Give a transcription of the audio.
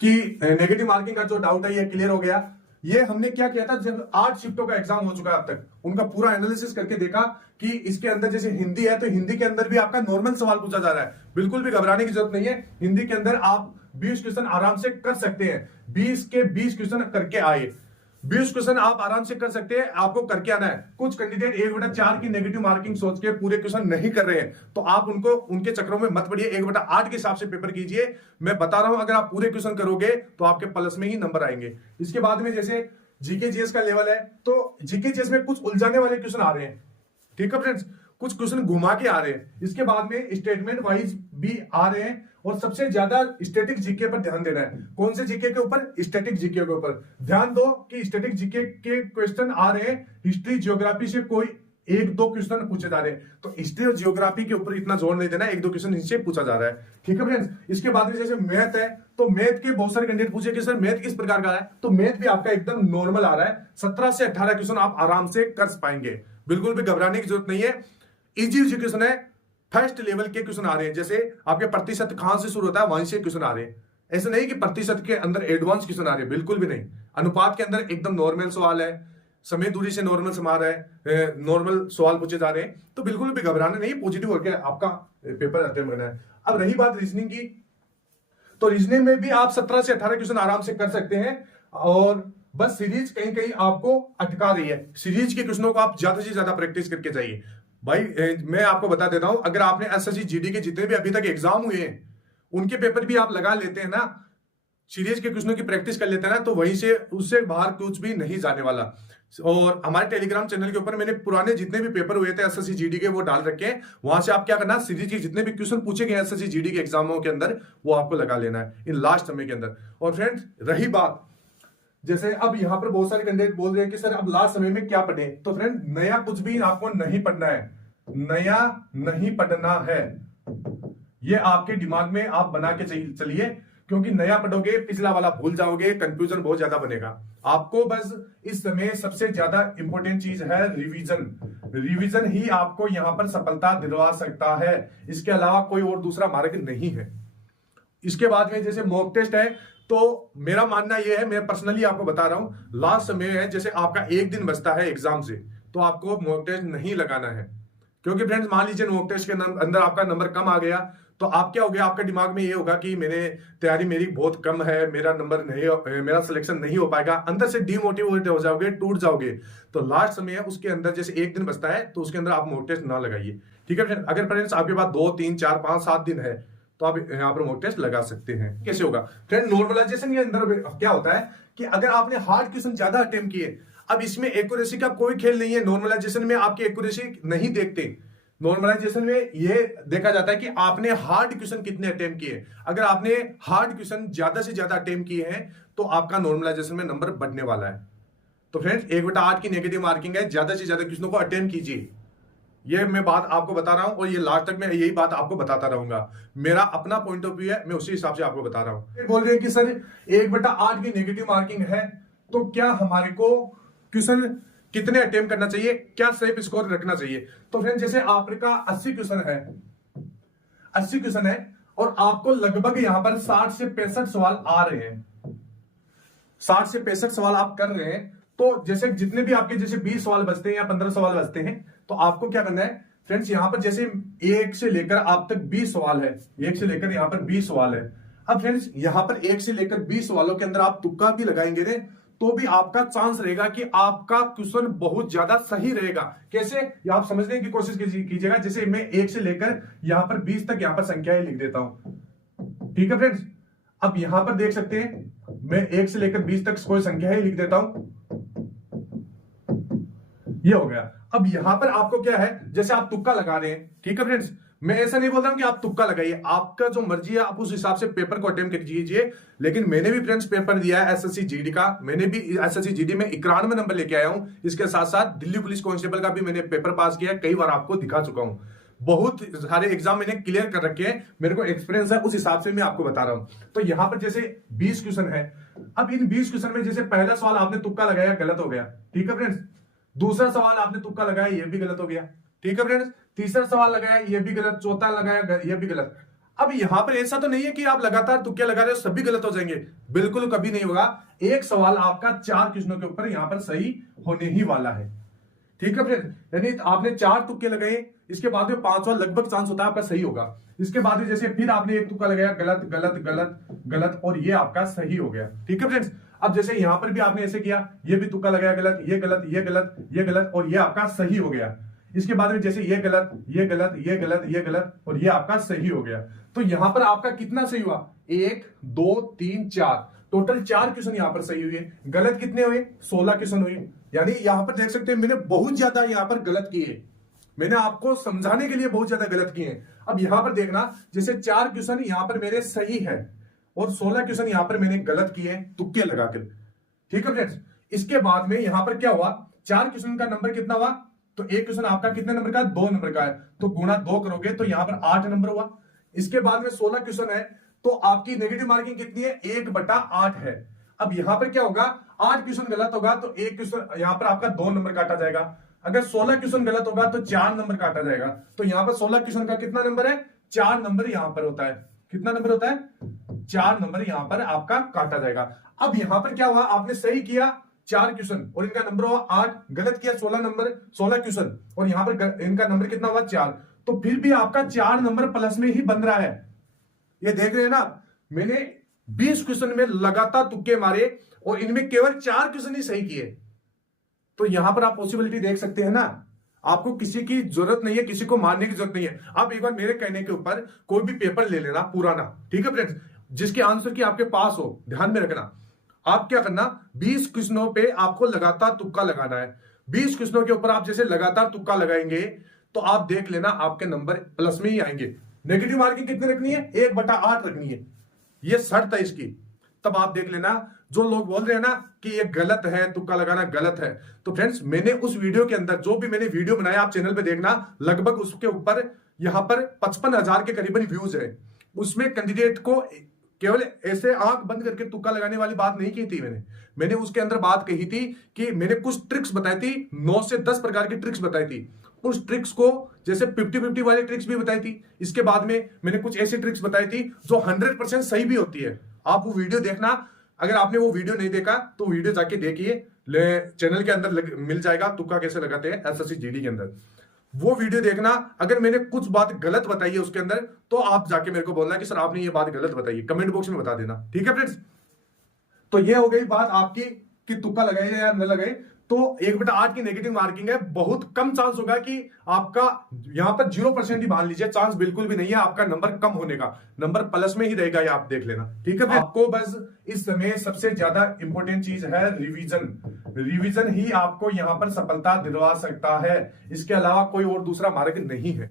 कि negative marking का जो डाउट है ये क्लियर हो गया। ये हमने क्या किया था, जब 8 शिफ्टों का एग्जाम हो चुका है अब तक, उनका पूरा एनालिसिस करके देखा कि इसके अंदर जैसे हिंदी है तो हिंदी के अंदर भी आपका नॉर्मल सवाल पूछा जा रहा है, बिल्कुल भी घबराने की जरूरत नहीं है। हिंदी के अंदर आप 20 क्वेश्चन आराम से कर सकते हैं, 20 के 20 क्वेश्चन करके आए, 20 क्वेश्चन आप आराम से कर सकते हैं, आपको करके आना है। कुछ कैंडिडेट 1/4 की नेगेटिव मार्किंग सोच के पूरे क्वेश्चन नहीं कर रहे हैं, तो आप उनको उनके चक्रों में मत पड़िए, 1/8 के हिसाब से पेपर कीजिए। मैं बता रहा हूं, अगर आप पूरे क्वेश्चन करोगे तो आपके प्लस में ही नंबर आएंगे। इसके बाद में जैसे जीके जीएस का लेवल है, तो जीके जीएस में कुछ उलझाने वाले क्वेश्चन आ रहे हैं, ठीक है फ्रेंड्स, कुछ क्वेश्चन घुमा के आ रहे हैं। इसके बाद में स्टेटमेंट वाइज भी आ रहे हैं, और सबसे ज्यादा स्टैटिक जीके पर ध्यान देना है। कौन से जीके के ऊपर? स्टैटिक जीके के ऊपर ध्यान दो कि स्टैटिक जीके के क्वेश्चन आ रहे हैं, हिस्ट्री ज्योग्राफी से कोई 1-2 क्वेश्चन पूछे जा रहे हैं, तो हिस्ट्री और ज्योग्राफी के ऊपर इतना जोर नहीं देना, 1-2 क्वेश्चन नीचे पूछा जा रहा है, ठीक है फ्रेंड्स। इसके बाद में जैसे मैथ है, तो मैथ के बहुत सारे कैंडिडेट पूछे कि सर मैथ किस प्रकार का है, तो मैथ भी आपका एकदम नॉर्मल आ रहा है, 17 से 18 क्वेश्चन आप आराम से कर पाएंगे, बिल्कुल भी घबराने की जरूरत नहीं है। इजी क्वेश्चन है, फर्स्ट लेवल के क्वेश्चन आ रहे हैं, जैसे आपके प्रतिशत कहां से शुरू होता है वहीं से क्वेश्चन आ रहे हैं। ऐसे नहीं कि प्रतिशत के अंदर एडवांस क्वेश्चन आ रहे हैं, बिल्कुल भी नहीं। अनुपात के अंदर एकदम नॉर्मल सवाल है, समय दूरी से नॉर्मल सवाल है, नॉर्मल सवाल पूछे जा रहे हैं, तो बिल्कुल भी घबराना नहीं, पॉजिटिव होकर आपका पेपर अटेम्प्ट करना है। अब रही बात रीजनिंग की, तो रीजनिंग में भी आप 17 से 18 क्वेश्चन आराम से कर सकते हैं, और बस सीरीज कहीं कहीं आपको अटका रही है। सीरीज के क्वेश्चनों को आप ज्यादा से ज्यादा प्रैक्टिस करके जाइए भाई। मैं आपको बता देता हूं, अगर आपने एसएससी जीडी के जितने भी अभी तक एग्जाम हुए हैं उनके पेपर भी आप लगा लेते हैं ना, सीरीज के क्वेश्चनों की प्रैक्टिस कर लेते हैं ना, तो वहीं से उससे बाहर कुछ भी नहीं जाने वाला। और हमारे टेलीग्राम चैनल के ऊपर मैंने पुराने जितने भी पेपर हुए थे एसएससी जीडी के वो डाल रखे हैं, वहां से आप क्या करना, सीरीज के जितने भी क्वेश्चन पूछे गए एसएससी जीडी के एग्जामों के अंदर वो आपको लगा लेना है इन लास्ट समय के अंदर। और फ्रेंड्स रही बात, जैसे अब यहां पर बहुत सारे कैंडिडेट बोल रहे हैं कि सर अब लास्ट समय में क्या पढ़े, तो फ्रेंड नया कुछ भी आपको नहीं पढ़ना है, नया नहीं पढ़ना है, ये आपके दिमाग में आप बना के चलिए, क्योंकि नया पढ़ोगे पिछला वाला भूल जाओगे, कंफ्यूजन बहुत ज्यादा बनेगा। आपको बस इस समय सबसे ज्यादा इंपॉर्टेंट चीज है रिवीजन। रिवीजन ही आपको यहां पर सफलता दिलवा सकता है, इसके अलावा कोई और दूसरा मार्ग नहीं है। इसके बाद में जैसे मॉक टेस्ट है, तो मेरा मानना यह है, मैं पर्सनली आपको बता रहा हूं, लास्ट समय है, जैसे आपका एक दिन बचता है एग्जाम से, तो आपको मॉक टेस्ट नहीं लगाना है। क्योंकि फ्रेंड्स मान लीजिए मॉक टेस्ट के अंदर आपका नंबर कम आ गया, तो आप क्या हो गया, आपके दिमाग में ये होगा कि मैंने तैयारी मेरी बहुत कम है, मेरा नंबर नहीं, मेरा सिलेक्शन नहीं हो पाएगा, अंदर से डिमोटिवेट हो जाओगे, टूट जाओगे। तो लास्ट समय है, उसके अंदर जैसे एक दिन बचता है, तो उसके अंदर आप मॉक टेस्ट ना लगाइए, ठीक है फ्रेंड्स। अगर फ्रेंड्स आपके पास 2, 3, 4, 5, 7 दिन है, तो आप यहाँ पर मॉक टेस्ट लगा सकते हैं। कैसे होगा फ्रेंड, नॉर्मलाइजेशन के अंदर क्या होता है कि अगर आपने हार्ड क्वेश्चन ज्यादा अटेम्प्ट किए, अब इसमें एक्यूरेसी का कोई खेल नहीं है, नॉर्मलाइजेशन में आपकी एक्यूरेसी नहीं देखते। नॉर्मलाइजेशन में यह देखा जाता है कि आपने हार्ड क्वेश्चन कितने अटेम्प्ट किए। अगर आपने हार्ड क्वेश्चन ज्यादा से ज्यादा अटेम्प्ट किए हैं, तो आपका नॉर्मलाइजेशन में नंबर बढ़ने वाला है। तो फ्रेंड्स 1/8 की नेगेटिव मार्किंग है, ज्यादा से ज्यादा क्वेश्चनों को अटेम्प्ट कीजिए, ये मैं बात आपको बता रहा हूं, और ये लास्ट तक मैं यही बात आपको बताता रहूंगा। मेरा अपना पॉइंट ऑफ व्यू है, मैं उसी हिसाब से आपको बता रहा हूं। बोल रहे हैं कि सर 1/8 की नेगेटिव मार्किंग है, तो क्या हमारे को क्वेश्चन कितने अटेम्प्ट करना चाहिए, क्या सेफ स्कोर रखना चाहिए। तो फ्रेंड जैसे आपका 80 क्वेश्चन है, 80 क्वेश्चन है, और आपको लगभग यहां पर 60 से 65 सवाल आ रहे हैं, 60 से 65 सवाल आप कर रहे हैं, तो जैसे जितने भी आपके जैसे 20 सवाल बचते हैं या 15 सवाल बचते हैं, तो आपको क्या करना है फ्रेंड्स, यहां पर जैसे 1 से लेकर आप तक 20 सवाल है, 1 से लेकर यहां पर 20 सवाल है। अब फ्रेंड्स यहां पर 1 से लेकर 20 सवालों के अंदर आप तुक्का भी लगाएंगे रे, तो भी आपका चांस रहेगा कि आपका क्वेश्चन बहुत ज्यादा सही रहेगा। कैसे, ये आप समझने की कोशिश कीजिएगा। जैसे मैं 1 से लेकर यहां पर 20 तक यहां पर संख्याएं लिख देता हूं, ठीक है फ्रेंड्स। अब यहां पर देख सकते हैं, मैं 1 से लेकर 20 तक कोई संख्याएं लिख देता हूं, ये हो गया। अब यहां पर आपको क्या है, जैसे आप तुक्का लगा रहे हैं, ठीक है फ्रेंड्स, मैं ऐसा नहीं बोल रहा हूं कि आप तुक्का लगाइए, आपका जो मर्जी है आप उस हिसाब से पेपर को अटेम्प्ट कीजिए। लेकिन मैंने भी फ्रेंड्स पेपर दिया है एसएससी जीडी का, मैंने भी एसएससी जीडी में 91 नंबर लेके आया हूं। इसके साथ साथ दिल्ली पुलिस कांस्टेबल का भी मैंने पेपर पास किया है, कई बार आपको दिखा चुका हूं, बहुत सारे एग्जाम मैंने क्लियर कर रखे हैं, मेरे को एक्सपीरियंस है, उस हिसाब से मैं आपको बता रहा हूं। तो यहां पर जैसे 20 क्वेश्चन है, अब इन 20 क्वेश्चन में जैसे पहला सवाल आपने तुक्का लगाया, गलत हो गया, ठीक है फ्रेंड्स। दूसरा सवाल आपने तुक्का लगाया, ये भी गलत हो गया, ठीक है फ्रेंड्स। तीसरा सवाल लगाया, ये भी गलत। चौथा लगाया, ये भी गलत। अब यहां पर ऐसा तो नहीं है कि आप लगातार तुक्के लगा रहे हो सभी गलत हो जाएंगे, बिल्कुल कभी नहीं होगा। एक सवाल आपका 4 क्वेश्चनों के ऊपर यहां पर सही होने ही वाला है, ठीक है फ्रेंड। यानी आपने 4 तुक्के लगाए, इसके बाद में 5वां लगभग चांस होता है आपका सही होगा। इसके बाद में जैसे फिर आपने एक तुक्का लगाया, गलत गलत गलत गलत, और ये आपका सही हो गया, ठीक है फ्रेंड्स। अब जैसे यहां पर भी आपने ऐसे किया, ये भी तुक्का लगाया गलत, ये गलत, ये गलत, ये गलत, और ये आपका सही हो गया। इसके बाद में जैसे ये गलत, ये गलत, ये गलत, ये गलत, और ये आपका सही हो गया। तो यहां पर आपका कितना सही हुआ? 1 2 3 4, टोटल 4 क्वेश्चन यहां पर सही हुए। गलत कितने हुए? 16 क्वेश्चन हुए। यानी यहां पर देख सकते हैं मैंने बहुत ज्यादा यहां पर गलत किए, मैंने आपको समझाने के लिए बहुत ज्यादा गलत किए हैं। अब यहां पर देखना, जैसे 4 क्वेश्चन यहां पर मेरे सही है और 16 क्वेश्चन यहां पर मैंने गलत किए तुक्के लगाकर, ठीक है फ्रेंड्स। इसके बाद में यहां पर क्या हुआ, 4 क्वेश्चन का नंबर कितना हुआ? तो एक क्वेश्चन आपका कितने नंबर का? 2 नंबर का है, तो गुणा 2 करोगे तो यहां पर 8 नंबर हुआ। इसके बाद में 16 क्वेश्चन है, तो आपकी नेगेटिव मार्किंग कितनी है? 1/8 है। अब यहां पर क्या होगा, 8 क्वेश्चन गलत होगा तो एक क्वेश्चन यहां पर आपका 2 नंबर काटा जाएगा। अगर 16 क्वेश्चन गलत होगा तो 4 नंबर काटा जाएगा। तो यहां पर 16 क्वेश्चन का कितना नंबर है? 4 नंबर यहां पर होता है। कितना नंबर होता है? 4 नंबर यहां पर आपका काटा जाएगा। अब यहां पर क्या हुआ, आपने सही किया 4 क्वेश्चन और इनका नंबर हुआ 8, गलत किया 16 नंबर, 16 क्वेश्चन और यहां पर इनका नंबर कितना हुआ? 4। तो फिर भी आपका 4 नंबर प्लस में ही बन रहा है। ये देख रहे हैं ना, मैंने 20 क्वेश्चन में लगातार तुक्के मारे और इनमें केवल 4 क्वेश्चन ही सही किए। तो यहां पर आप पॉसिबिलिटी देख सकते हैं ना, आपको किसी की जरूरत नहीं है, किसी को मारने की जरूरत नहीं है। आप एक बार मेरे कहने के ऊपर कोई भी पेपर ले लेना पुराना, ठीक है फ्रेंड्स, जिसके आंसर की आपके पास हो, ध्यान में रखना। आप क्या करना, 20 क्वेश्चनों पे आपको लगातार तुक्का लगाना है। 20 क्वेश्चनों के ऊपर आप जैसे लगातार तुक्का लगाएंगे तो आप देख लेना आपके नंबर प्लस में ही आएंगे। नेगेटिव मार्किंग कितनी रखनी है? 1/8 रखनी है, ये शर्त है इसकी। तब आप देख लेना, जो लोग बोल रहे हैं ना कि ये गलत है, तुक्का लगाना गलत है, तो फ्रेंड्स मैंने उस वीडियो के अंदर जो भी मैंने वीडियो बनाया, आप चैनल पे देखना, लगभग उसके ऊपर यहां पर 55,000 के करीबन व्यूज है। उसमें कैंडिडेट को केवल ऐसे आंख बंद करके तुक्का लगाने वाली बात नहीं की थी मैंने उसके अंदर बात कही थी कि मैंने कुछ ट्रिक्स बताई थी, 9 से 10 प्रकार की ट्रिक्स बताई थी। उस ट्रिक्स को जैसे 50-50 वाली ट्रिक्स भी बताई थी। इसके बाद में मैंने कुछ ऐसी ट्रिक्स बताई थी जो 100% सही भी होती है। आप वो वीडियो देखना, अगर आपने वो वीडियो नहीं देखा तो वीडियो जाके देखिए, चैनल के अंदर मिल जाएगा, तुक्का कैसे लगाते हैं एसएससी जीडी के अंदर, वो वीडियो देखना। अगर मैंने कुछ बात गलत बताई है उसके अंदर तो आप जाके मेरे को बोलना कि सर आपने ये बात गलत बताई है, कमेंट बॉक्स में बता देना, ठीक है फ्रेंड्स। तो ये हो गई बात आपकी कि तुक्का लगाए या न लगाए। तो 1/8 की नेगेटिव मार्किंग है, बहुत कम चांस होगा कि आपका यहां पर 0% ही मान लीजिए, चांस बिल्कुल भी नहीं है आपका नंबर कम होने का, नंबर प्लस में ही रहेगा, ये आप देख लेना, ठीक है। आपको बस इस समय सबसे ज्यादा इंपॉर्टेंट चीज है रिवीजन ही आपको यहां पर सफलता दिलवा सकता है, इसके अलावा कोई और दूसरा मार्ग नहीं है।